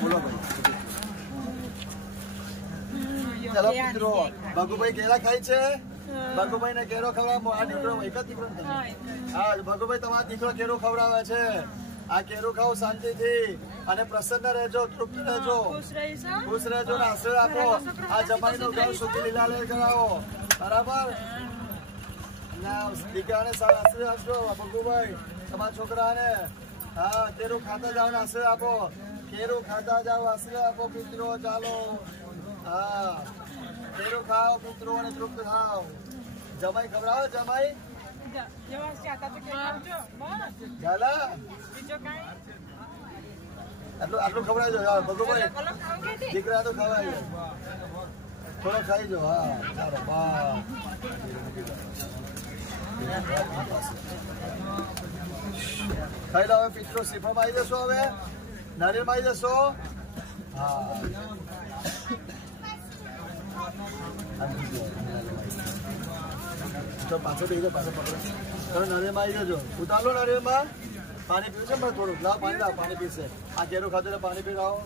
બોલો ભાઈ. ચલો મિત્રો, ભગુભાઈ કેળા ખાય છે. ભગુભાઈ ને કેરો ખવડાવો. આ દીકરો એક જ દીકરો ને? હા, ભગુભાઈ તમારો દીકરો કેરો ખવડાવે છે. આ કેરું ખાઓ શાંતિથી અને પ્રસન્ન રહેજો, તૃપ્ત રહેજો, ખુશ રહેજો ને આશીર્વાદ આપો. આ જમાઈનું ઘર સુખી લીલા લઈ કરાવો. બરાબર? દીકરાને આશીર્વાદ આપજો ભગુભાઈ, તમારા છોકરાને. હા, કેરું ખાતા જાઓ ને આશીર્વાદ આપો. કેરું ખાતા જાઓ, આશીર્વાદ આપો મિત્રો. ચાલો, હા, કેરું ખાઓ મિત્રો અને તૃપ્ત થાવ. જમાઈ ખવડાવો. જમાઈ આટલું ખવડાવજો ભગુભાઈ. દીકરા તો ખવાય, થોડો ખાઈ જો. હા, ચાલો. ખાઈ લો હવે મિત્રો. શ્રીફળમાં આવી જશો, હવે નારિયેળમાં આવી જશો. હા, પાછો થઈ ગયો, પાછો પકડો. તમે નારિયેળમાં આવી જજો. ઉતાર લો નારિયેળમાં. પાણી પીવું છે મને થોડુંક. લાવ પાણી, લાવ પાણી પીશે. આ કેરું ખાધું એટલે પાણી પી લાવો.